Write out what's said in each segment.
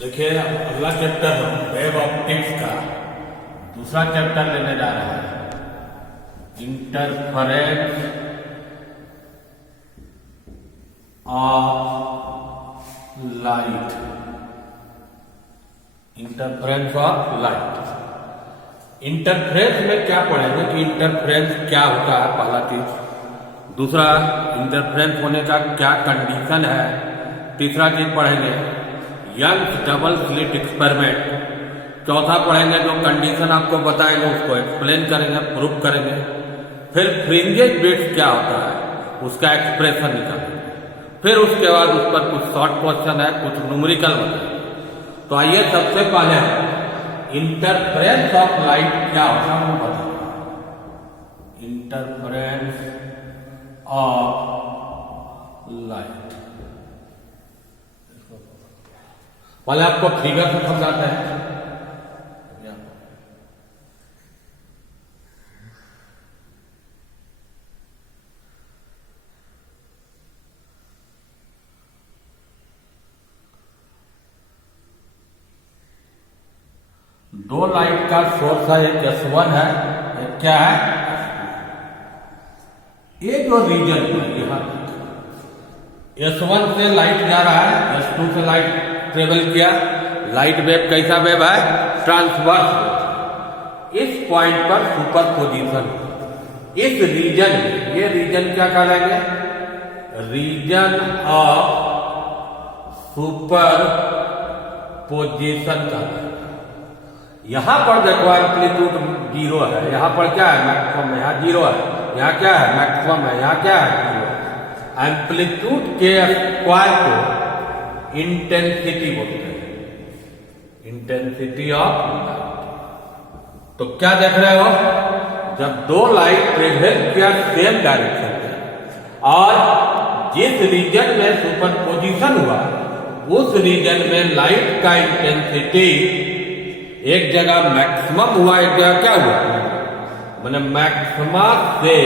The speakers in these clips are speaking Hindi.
देखिए अगला चैप्टर हम वेब ऑप्टिक्स का दूसरा चैप्टर लेने जा रहे हैं, interference of light. Interference of light. Interference में क्या पढ़ेंगे कि इंटरफेरेंस क्या होता है, पहला चीज। दूसरा, इंटरफेरेंस होने का क्या कंडीशन है। तीसरा चीज पढ़ेंगे यंग्स डबल स्लिट एक्सपेरिमेंट। चौथा पढ़ेंगे जो कंडीशन आपको बताएंगे उसको एक्सप्लेन करेंगे, प्रूफ करेंगे। फिर फ्रिंजेज बिट्स क्या होता है उसका एक्सप्रेशन निकालेंगे। फिर उसके बाद उस पर कुछ शॉर्ट क्वेश्चन है, कुछ न्यूमेरिकल बताएंगे। तो आइए सबसे पहले इंटरफेरेंस ऑफ लाइट क्या होता है वो बताएंगे। इंटरफेरेंस ऑफ लाइट पहले आपको फिगर से समझाते हैं। दो लाइट का सोर्स है, एक S1 है, एक क्या है, ये जो रीजन है यहां S1 से लाइट जा रहा है, S2 से लाइट ट्रेवल किया। लाइट वेव कैसा वेव है, ट्रांसवर्स। इस पॉइंट पर सुपर पोजिशन, इस रीजन में, ये रीजन क्या कहलाएंगे, रीजन ऑफ सुपर पोजिशन का। यहां पर देखो एम्पलीट्यूड 0 है, यहां पर क्या है, मैक्सिमम है, यहां 0 है, यहां क्या है, मैक्सिमम है, यहां क्या है, 0। एम्पलीट्यूड के स्क्वायर को इंटेंसिटी बोलते हैं, इंटेंसिटी ऑफ लाइट। तो क्या देख रहे हो, जब दो लाइट ट्रेवल किया सेम डायरेक्शन में और जिस रीजन में सुपरपोजिशन हुआ उस रीजन में लाइट का इंटेंसिटी एक जगह मैक्सिमम हुआ, एक जगह क्या हुआ, मैंने मैक्सिमा से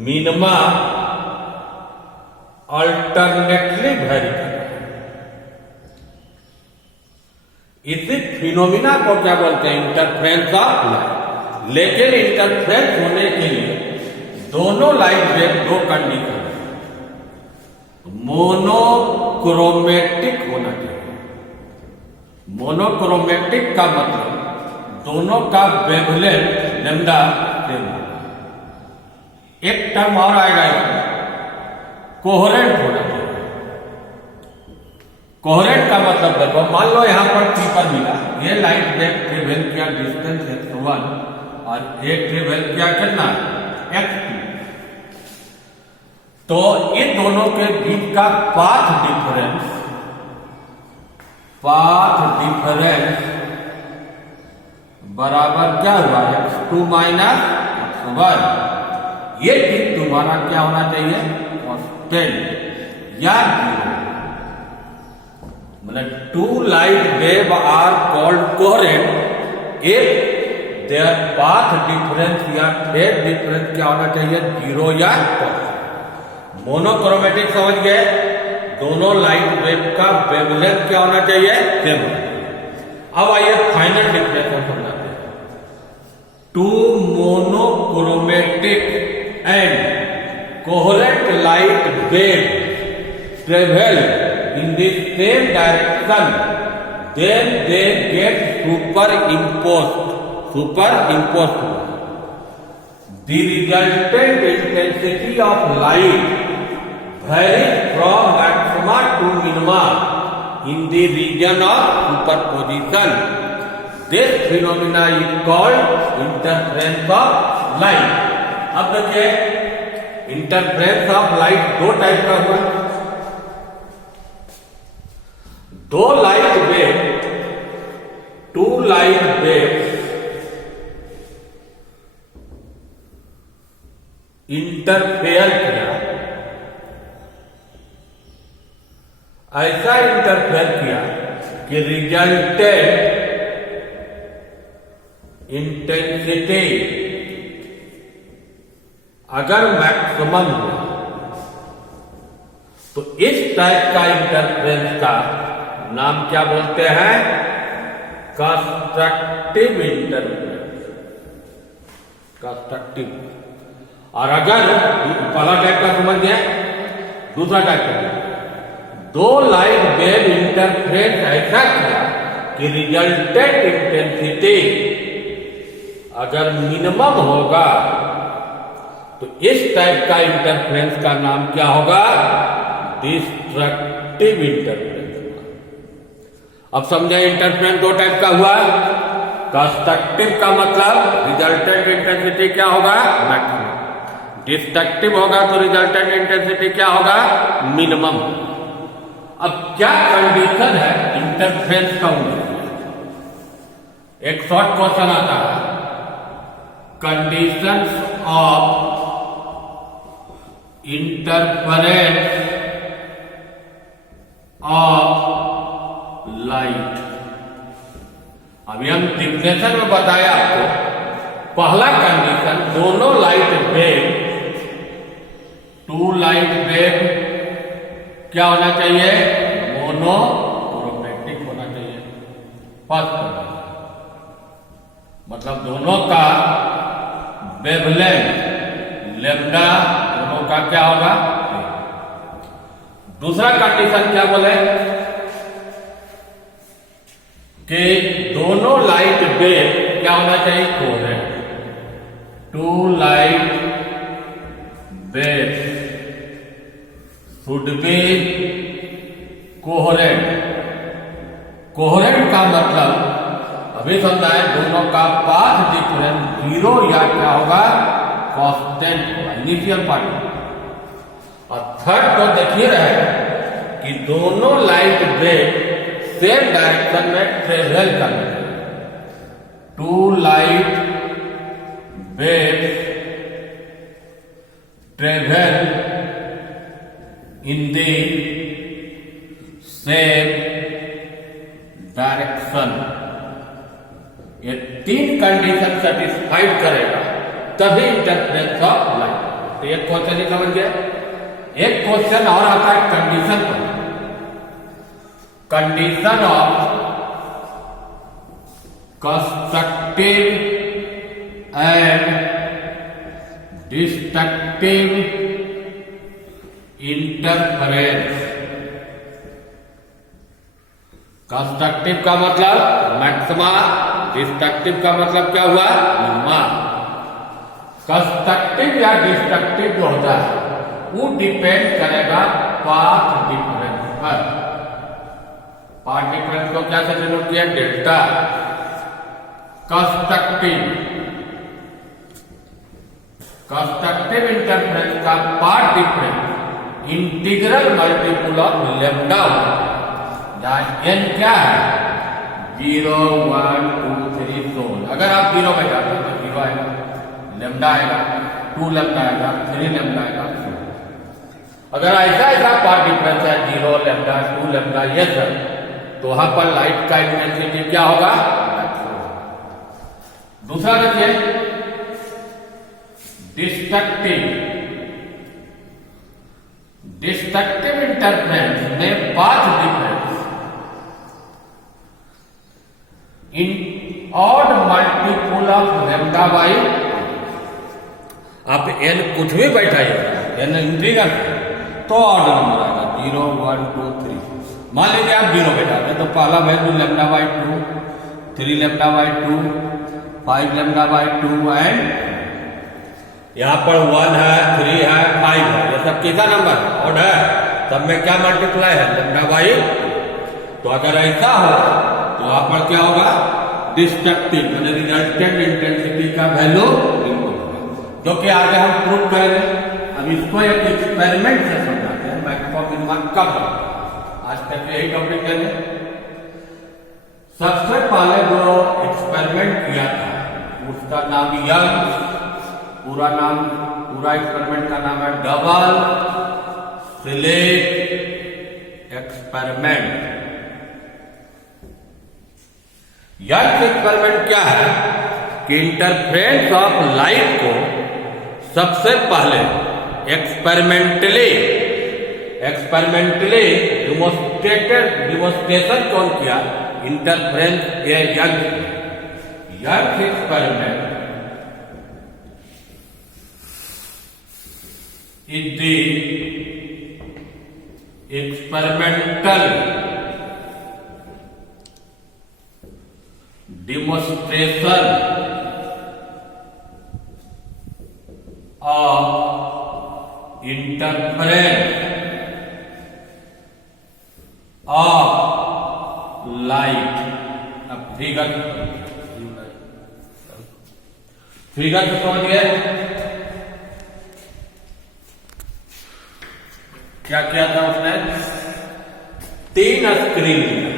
मिनिमा अल्टरनेटली वेरी कर रहा है। इसी फिनोमिना को क्या बोलते हैं, इंटरफेरेंस ऑफ लाइट। लेकिन इंटरफेरेंस होने के लिए दोनों लाइट वेव दो कंडीशन है, मोनोक्रोमेटिक होना चाहिए। मोनोक्रोमेटिक का मतलब दोनों का वेवलेंथ लैम्डा सेम होगा। एक टर्म और आएगा, कोहेरेंट होना चाहिए। कोहेरेंट का मतलब देखो, मान लो यहां पर T पर मिला, ये लाइट वेव ट्रेवल किया डिस्टेंस x1 और ये ट्रेवल किया कितना x2। तो इन दोनों के बीच का पाथ डिफरेंस बराबर क्या हुआ, x2 माइनस x1। ये चीज तुम्हारा क्या होना चाहिए, कांस्टेंट या 0। मतलब two light wave are called coherent if there path difference या फेज डिफरेंस क्या होना चाहिए, 0 या कांस्टेंट। मोनोक्रोमेटिक समझ गए, दोनों लाइट वेव का वेवलेंथ क्या होना चाहिए, सेम। अब आइए फाइनल डिफरेंस समझाते हैं। Two monochromatic and coherent light wave travel in the same direction, then they get superimposed. The resultant intensity of light varies from maxima to minima in the region of superposition. This phenomena is called interference of light. अब देखिए इंटरफेरेंस ऑफ लाइट दो टाइप का हुआ। दो light wave, two light wave interfere किया। ऐसा इंटरफेयर किया कि रिजल्टेड इंटेंसिटी अगर मैक्सिमम हुआ तो इस टाइप का इंटरफेरेंस का नाम क्या बोलते हैं? Constructive interference. कंस्ट्रक्टिव। और अगर पहला टाइप का समझ गया, दूसरा टाइप का, दो लाइट वेव इंटरफेरेंस ऐसा किया कि रिजल्टेंट इंटेंसिटी अगर मिनिमम होगा तो इस टाइप का इंटरफेरेंस का नाम क्या होगा? Destructive interference. अब समझे इंटरफेरेंस दो टाइप का हुआ। कंस्ट्रक्टिव का मतलब रिजल्टेंट इंटेंसिटी क्या होगा? मैक्सिमम। डिस्ट्रक्टिव होगा तो रिजल्टेंट इंटेंसिटी क्या होगा? मिनिमम। अब क्या कंडीशन है इंटरफेरेंस का? एक शॉर्ट क्वेश्चन आता है, conditions of interference of light. अभी हम डिफिनेशन में बताया आपको, पहला कंडीशन, दोनों light wave, two light wave क्या होना चाहिए? मोनोक्रोमैटिक होना चाहिए। फर्स्ट कंडीशन मतलब दोनों का वेवलेंथ लैम्डा दोनों का क्या होगा? दूसरा कंडीशन क्या बोले कि दोनों लाइट वेव क्या होना चाहिए? Coherent. Two light wave should be coherent. Coherent का मतलब अभी समझाए, दोनों का पाथ डिफरेंस जीरो या क्या होगा? कांस्टेंट होगा, इनिशियल पार्ट। और थर्ड तो देखिए रहे कि दोनों लाइट वेव सेम डायरेक्शन में ट्रेवल करने चाहिए। Two light wave travel in the same direction. ये तीन कंडीशन सेटिस्फाइड करेगा तभी इंटरफेरेंस ऑफ लाइट। तो एक क्वेश्चन ही समझ गया। एक क्वेश्चन और आता है कंडीशन पर, condition of constructive and destructive interference. Constructive का मतलब मैक्सिमा, डिस्ट्रक्टिव का मतलब क्या हुआ? मिनिमा। कंस्ट्रक्टिव या डिस्ट्रक्टिव जो होता है वो डिपेंड करेगा पाथ डिफरेंस पर। पाथ डिफरेंस को क्या से डिनोट किया? डेल्टा। कंस्ट्रक्टिव इंटरफेरेंस का path difference integral multiple of lambda होगा, जहां n क्या है? 0, 1, 2, 3 सोल। अगर आप 0 में जाते हैं तो 0 आएगा, लैम्डा आएगा, 2 लैम्डा आएगा, 3 लैम्डा आएगा। अगर ऐसा पाथ डिफरेंस है 0 लैम्डा 2 लैम्डा ये सब, तो वहां पर लाइट का इंटेंसिटी क्या होगा? दूसरा देखिए डिस्ट्रक्टिव इंटरफेरेंस में path difference in odd multiple of lambda by. आप n कुछ भी बैठाइए, n इंटीग्रल तो ऑड नंबर आएगा, 0, 1, 2, 3। मान लीजिए आप 0 बैठा दें तो पहला value lambda by 2, 3 lambda by 2, 5 lambda by 2 and यहाँ पर 1 है, 3 है, 5 है। ये सब कितना नंबर ऑड है? सब में क्या मल्टीप्लाई है? Lambda by. तो अगर ऐसा हो तो वहां पर क्या होगा? डिस्ट्रक्टिव यानी रिजल्टेंट इंटेंसिटी का वैल्यू जो कि आगे हम प्रूव करेंगे। अब इसको एक एक्सपेरिमेंट से समझाते हैं। मैक्सिमम मिनिमम कब है? आज तक यही टॉपिक है। सबसे पहले जो एक्सपेरिमेंट किया था उसका नाम यंग, पूरा एक्सपेरिमेंट का नाम है double slit experiment. Young experiment क्या है कि इंटरफेरेंस ऑफ लाइट को सबसे पहले एक्सपेरिमेंटली एक्सपेरिमेंटली डिमोस्ट्रेशन कौन किया? Interference a young experiment is the experimental demonstration of interference of light. अब फिगर तो समझिए क्या किया था उसने? 3 स्क्रीन लिया,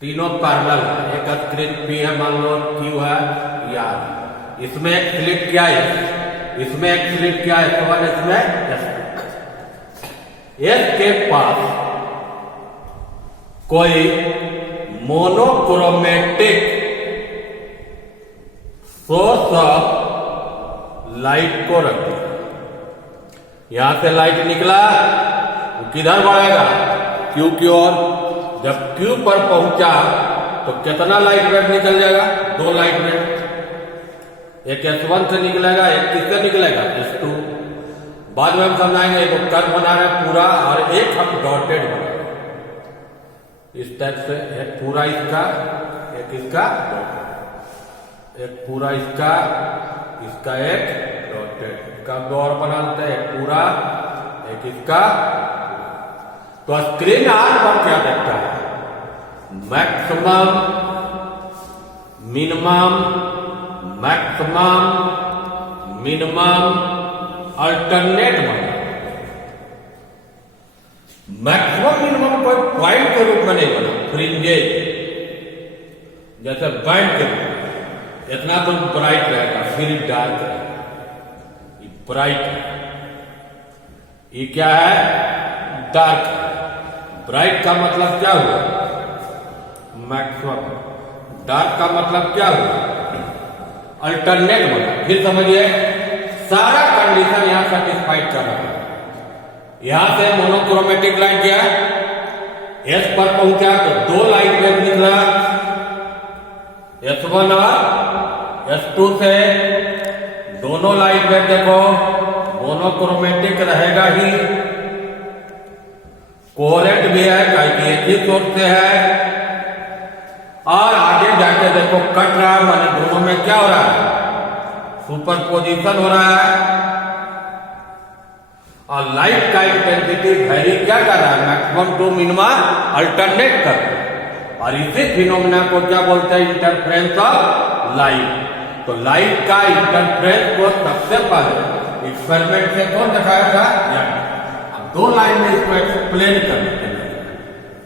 तीनों पैरेलल। एक स्क्रीन पी है, मान लो क्यू है, यार इसमें एक स्लिट क्या है, इसमें एक स्लिट क्या है, तो इसमें एस के पास कोई मोनोक्रोमेटिक सोर्स ऑफ लाइट को रख दिया। यहां से लाइट निकला, वो किधर बढ़ेगा? क्यू की ओर। जब क्यू पर पहुंचा तो कितना लाइट वेव निकल जाएगा? 2 लाइट वेव। एक S1 से निकलेगा, एक किससे निकलेगा? S2। बाद में हम समझाएंगे। एक कर्व बना रहे पूरा, और एक हम डॉटेड बना रहे इस टाइप से। एक पूरा इसका, एक इसका डॉटेड, एक पूरा इसका, इसका एक डॉटेड। इसका दो और बनाते हैं, एक पूरा, एक इसका। तो स्क्रीन आर पर क्या देखता है? Maximum, minimum, maximum, minimum, alternate बना। मैक्सिमम मिनिमम कोई पॉइंट के रूप में नहीं बना, फ्रिंजेज जैसे बैंड के रूप में। इतना तो ब्राइट रहेगा, फिर डार्क रहेगा। ये ब्राइट है, ये क्या है? डार्क। ब्राइट का मतलब क्या हुआ? मैक्सिमम। डार्क का मतलब क्या हुआ? अल्टरनेट बना। फिर समझिए, सारा कंडीशन यहां सेटिस्फाइड कर रहा है। यहां से मोनोक्रोमेटिक लाइट गया, एस पर पहुंचा तो 2 लाइट वेव निकला, S1 और S2 से। दोनों लाइट वेव देखो मोनोक्रोमेटिक रहेगा ही, कोहेरेंट भी है, क्योंकि एक ही सोर्स से है। और आगे जाके देखो कट रहा है, माने दोनों में क्या हो रहा है? सुपरपोजिशन हो रहा है। और लाइट का इंटेंसिटी वेरी क्या कर रहा है? मैक्सिमम टू मिनिमम अल्टरनेट कर रहा है। और इसी फिनोमेना को क्या बोलते हैं? Interference of light. तो लाइट का इंटरफ्रेंस को सबसे पहले एक्सपेरिमेंट से कौन दिखाया था? अब 2 लाइन में इसको एक्सप्लेन करने के लिए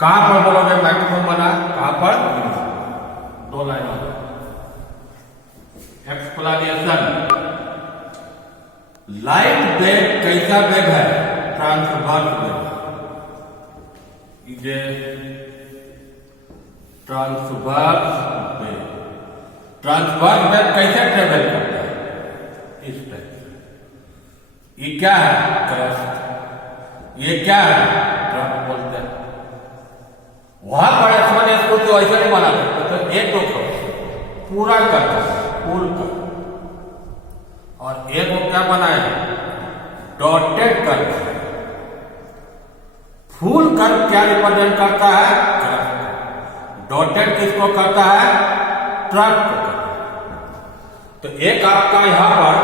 कहां पर बोलोगे मैक्सिमम बना, कहां पर? 2 लाइन एक्सप्लेनेशन। लाइट वेव कैसा वेव है? Transverse wave. ये ट्रांसवर्स वेव। ट्रांसवर्स वेव कैसे ट्रेवल करता है? इस टाइप से। ये क्या है? क्रस्ट। ये क्या है? ट्रक बोलते हैं। वहां पर S1 S2 तो ऐसा नहीं बना सकते, तो एक दो पूरा करता है, फुल कर। और एक वो क्या बनाए? Dotted curve. फुल कर्व क्या रिप्रेजेंट करता है? क्रस्ट। डॉटेड किसको करता है? ट्रक। तो एक आपका यहां पर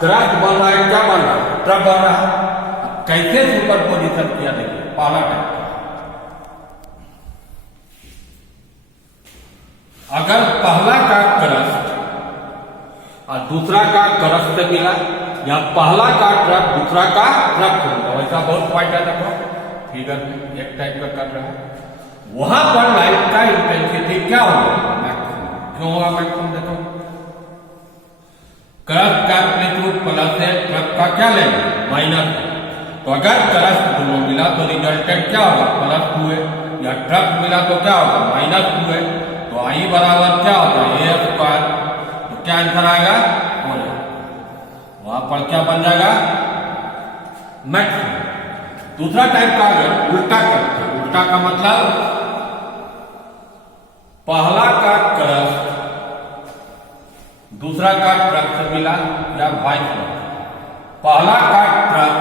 क्रस्ट बन रहा है, क्या बन रहा है? ट्रक बन रहा है। कैसे सुपरपोजिशन किया? देखिए पहला टाइप। अगर पहला का क्रस्ट और दूसरा का क्रस्ट से मिला, या पहला का ट्रक दूसरा का ट्रक से मिला, वैसा बहुत पॉइंट है। देखो फिगर में एक टाइप का कर रहा है। वहां पर लाइट का इंटेंसिटी क्या होगा? मैक्सिमम। क्यों होगा मैक्सिमम? देखो क्रस्ट का एम्पलीट्यूड प्लस है, ट्रक का क्या लेंगे? माइनस। तो अगर क्रस्ट दोनों मिला तो रिजल्टेंट क्या होगा? +2 है। या ट्रक मिला तो क्या होगा? -2 है। तो I बराबर क्या होता है? A² तो क्या आंसर आएगा? 4। वहां पर क्या बन जाएगा, मैक्सिमम। दूसरा टाइप का अगर उल्टा करते हैं, उल्टा का मतलब पहला का क्रस्ट दूसरा का क्रस्ट से मिला या वाइस वर्सा, पहला का क्रस्ट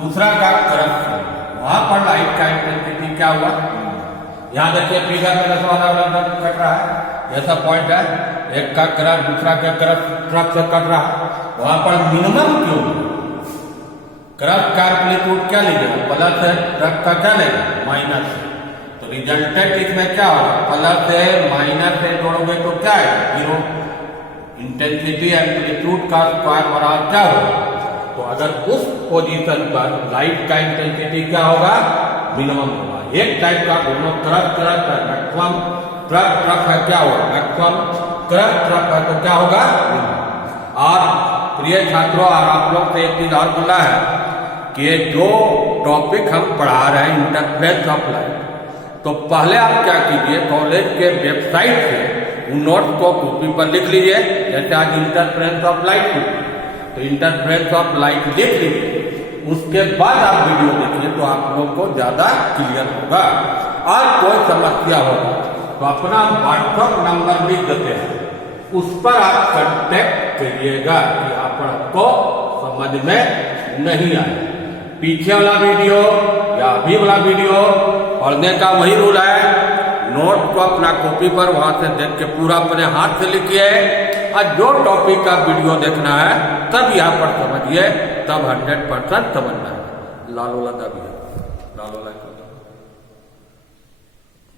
दूसरा का क्रस्ट से, वहां पर लाइट का इंटेंसिटी क्या हुआ, यहां देखिए फिगर में जैसा वाला कट रहा है, ऐसा पॉइंट है, एक का क्रस्ट दूसरा का क्रस्ट से कट रहा है, वहां पर मिनिमम क्यों, क्रस्ट का एम्पलीट्यूड क्या लीजिएगा, प्लस है, क्रस्ट का क्या लेगा, माइनस है, तो रिजल्टेंट इसमें क्या होगा, प्लस है माइनस से जोड़ोगे तो क्या है, जीरो। इंटेंसिटी एम्पलीट्यूड का स्क्वायर बराबर क्या होगा, तो अगर उस पोजीशन पर लाइट का इंटेंसिटी क्या होगा, मिनिमम होगा। एक टाइप का दोनों क्रस्ट है, मैक्सिमम क्रस्ट है, क्या होगा, मैक्सिमम क्रस्ट है, तो क्या होगा, और प्रिय छात्रों, और आप लोग से एक चीज और बोला है कि जो टॉपिक हम पढ़ा रहे हैं इंटरफेरेंस ऑफ लाइट, तो पहले आप क्या कीजिए, कॉलेज के वेबसाइट से उन नोट्स को कॉपी पर लिख लीजिए, जैसे आज इंटरफेरेंस ऑफ लाइट, तो इंटरफेरेंस ऑफ लाइट लिख लीजिए, उसके बाद आप वीडियो देखिए तो आप लोग को ज्यादा क्लियर होगा। और कोई समस्या होगा तो अपना व्हाट्सएप नंबर भी देते हैं, उस पर आप कांटेक्ट करिएगा कि आपको समझ में नहीं आए। पीछे वाला वीडियो या अभी वाला वीडियो पढ़ने का वही रूल है, नोट को अपना कॉपी पर वहां से देख के पूरा अपने हाथ से लिखिए, और जो टॉपिक का वीडियो देखना है तब यहाँ पर समझिए, तब 100% समझना है। लाल वाला दबिए, लाल वाला